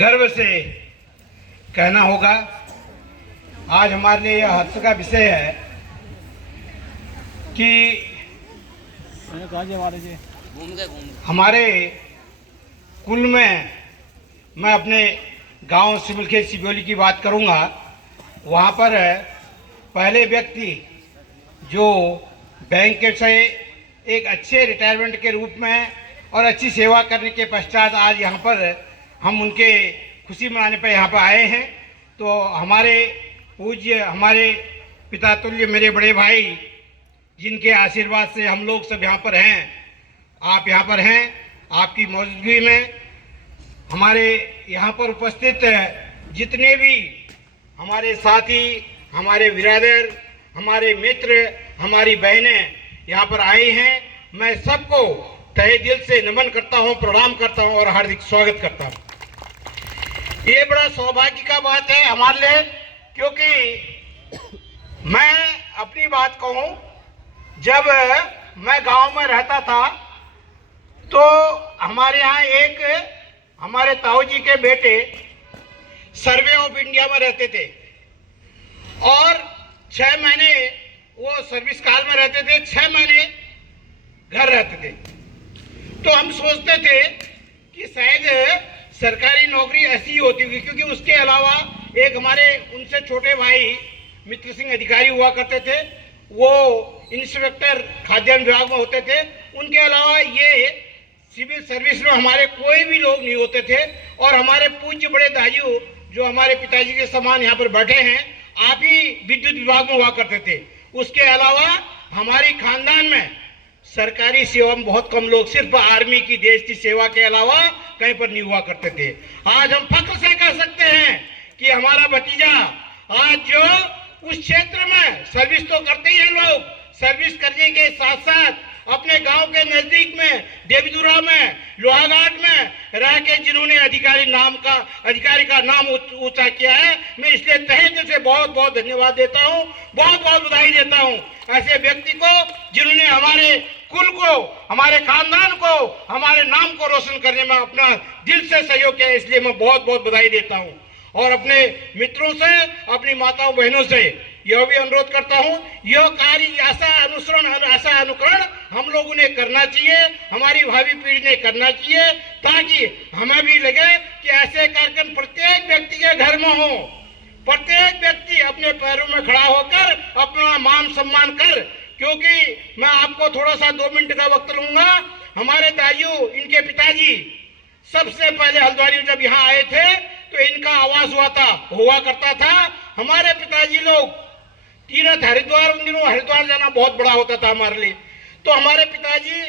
गर्व से कहना होगा। आज हमारे लिए यह हर्ष का विषय है कि हमारे कुल में, मैं अपने गांव सिमलखेत सिबोली की बात करूंगा, वहां पर पहले व्यक्ति जो बैंक से एक अच्छे रिटायरमेंट के रूप में और अच्छी सेवा करने के पश्चात आज यहाँ पर हम उनके खुशी मनाने पर यहाँ पर आए हैं। तो हमारे पूज्य, हमारे पिता तुल्य मेरे बड़े भाई, जिनके आशीर्वाद से हम लोग सब यहाँ पर हैं, आप यहाँ पर हैं, आपकी मौजूदगी में हमारे यहाँ पर उपस्थित जितने भी हमारे साथी, हमारे बिरादर, हमारे मित्र, हमारी बहनें यहाँ पर आई हैं, मैं सबको तहे दिल से नमन करता हूँ, प्रणाम करता हूँ और हार्दिक स्वागत करता हूँ। ये बड़ा सौभाग्य का बात है हमारे लिए, क्योंकि मैं अपनी बात कहूँ, जब मैं गांव में रहता था तो हमारे यहाँ एक हमारे ताऊ जी के बेटे सर्वे ऑफ इंडिया में रहते थे और 6 महीने वो सर्विस काल में रहते थे, 6 महीने घर रहते थे। तो हम सोचते थे कि शायद सरकारी नौकरी ऐसी ही होती होगी, क्योंकि उसके अलावा एक हमारे उनसे छोटे भाई मित्र सिंह अधिकारी हुआ करते थे, वो इंस्पेक्टर खाद्यान्न विभाग में होते थे। उनके अलावा ये सिविल सर्विस में हमारे कोई भी लोग नहीं होते थे। और हमारे पूज्य बड़े दाजू जो हमारे पिताजी के समान यहाँ पर बैठे हैं, आप ही विद्युत विभाग में हुआ करते थे। उसके अलावा हमारी खानदान में सरकारी सेवा में बहुत कम लोग, सिर्फ आर्मी की, देश की सेवा के अलावा कहीं पर नहीं हुआ करते थे। आज हम फख्र से कह सकते हैं कि हमारा भतीजा आज जो उस क्षेत्र में सर्विस तो करते ही हैं लोग, सर्विस करने के साथ साथ अपने गांव के नजदीक में देवीदुरा में, लोहाघाट में रह के जिन्होंने अधिकारी का नाम ऊंचा किया है, मैं इसलिए तहे दिल से बहुत बहुत धन्यवाद देता हूं, बहुत बहुत बधाई देता हूं ऐसे व्यक्ति को जिन्होंने हमारे कुल को, हमारे खानदान को, हमारे नाम को रोशन करने में अपना दिल से सहयोग किया। इसलिए मैं बहुत बहुत बधाई देता हूं और अपने मित्रों से, अपनी माताओं बहनों से यह भी अनुरोध करता हूं, यह कार्य, ऐसा अनुकरण हम लोगों ने करना चाहिए, हमारी भावी पीढ़ी ने करना चाहिए, ताकि हमें भी लगे कि ऐसे कार्यक्रम प्रत्येक व्यक्ति के घर में हो, प्रत्येक व्यक्ति अपने पैरों में खड़ा होकर अपना मान सम्मान कर। क्योंकि मैं आपको थोड़ा सा 2 मिनट का वक्त लूंगा। हमारे दाजू, इनके पिताजी सबसे पहले हल्द्वानी जब यहाँ आए थे तो इनका आवास हुआ करता था। हमारे पिताजी लोग तीर्थ हरिद्वार, उन दिनों हरिद्वार जाना बहुत बड़ा होता था हमारे लिए, तो हमारे पिताजी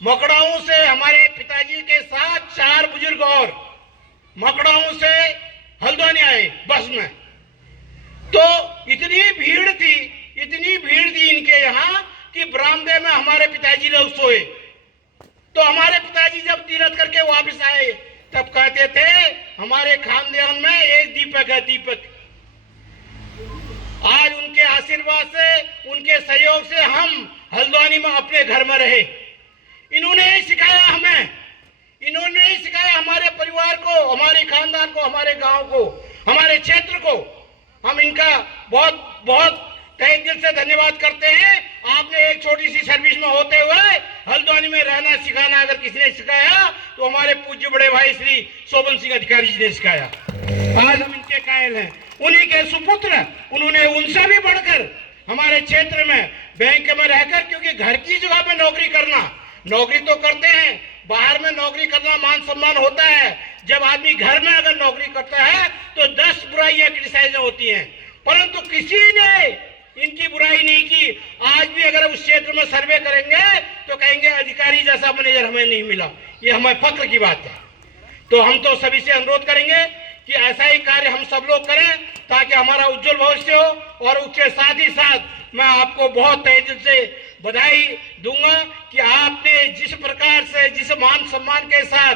मकड़ाऊ से, हमारे पिताजी के साथ 4 बुजुर्ग और मकड़ाऊ से हल्द्वानी आए बस में। तो इतनी भीड़ थी इनके यहाँ कि बरामदे में हमारे पिताजी लोग सोए। तो हमारे पिताजी जब तीर्थ करके वापस आए तब कहते थे, हमारे खानदान में एक दीपक है, दीपक। आज उनके आशीर्वाद से, उनके सहयोग से हम हल्द्वानी में अपने घर में रहे। इन्होंने ही सिखाया हमें, इन्होंने ही सिखाया हमारे परिवार को, हमारे खानदान को, हमारे गांव को, हमारे क्षेत्र को। हम इनका बहुत बहुत तहे दिल से धन्यवाद करते हैं। आपने एक छोटी सी सर्विस में होते हुए हल्द्वानी में रहना सिखाना अगर किसी ने सिखाया तो हमारे पूज्य बड़े भाई श्री शोभन सिंह अधिकारी जी ने सिखाया। आज हम इनके कायल हैं, उन्हीं के सुपुत्र, उन्होंने उनसे भी बढ़कर हमारे क्षेत्र में बैंक में रहकर, क्योंकि घर की जगह पे नौकरी करना, नौकरी तो करते हैं, बाहर में नौकरी करना मान सम्मान होता है, जब आदमी घर में अगर नौकरी करता है तो 10 बुराइयां क्रिटिसाइज होती हैं, परंतु किसी ने इनकी बुराई नहीं की। आज भी अगर उस क्षेत्र में सर्वे करेंगे तो कहेंगे अधिकारी जैसा मैनेजर हमें नहीं मिला। ये हमें फख्र की बात है। तो हम तो सभी से अनुरोध करेंगे कि ऐसा ही कार्य हम सब लोग करें ताकि हमारा उज्जवल भविष्य हो। और उसके साथ ही साथ मैं आपको बहुत तहे दिल से बधाई दूंगा कि आपने जिस प्रकार से, जिस मान सम्मान के साथ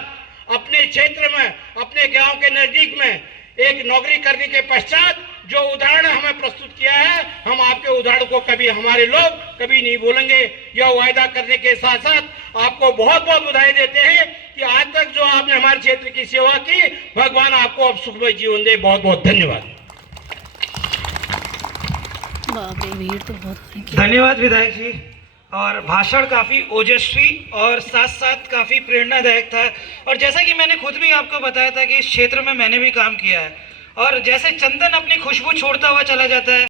अपने क्षेत्र में, अपने गांव के नजदीक में एक नौकरी करने के पश्चात जो उदाहरण हमें प्रस्तुत किया है, हम आपके उदाहरण को कभी, हमारे लोग कभी नहीं भूलेंगे। यह वायदा करने के साथ साथ आपको बहुत बहुत बधाई देते हैं कि आज तक जो आपने हमारे क्षेत्र की सेवा की, भगवान आपको अब सुखमय जीवन दे। बहुत बहुत धन्यवाद। बाप रे, भीड़ तो बहुत है। धन्यवाद विधायक जी। और भाषण काफ़ी ओजस्वी और साथ साथ काफ़ी प्रेरणादायक था। और जैसा कि मैंने खुद भी आपको बताया था कि इस क्षेत्र में मैंने भी काम किया है, और जैसे चंदन अपनी खुशबू छोड़ता हुआ चला जाता है,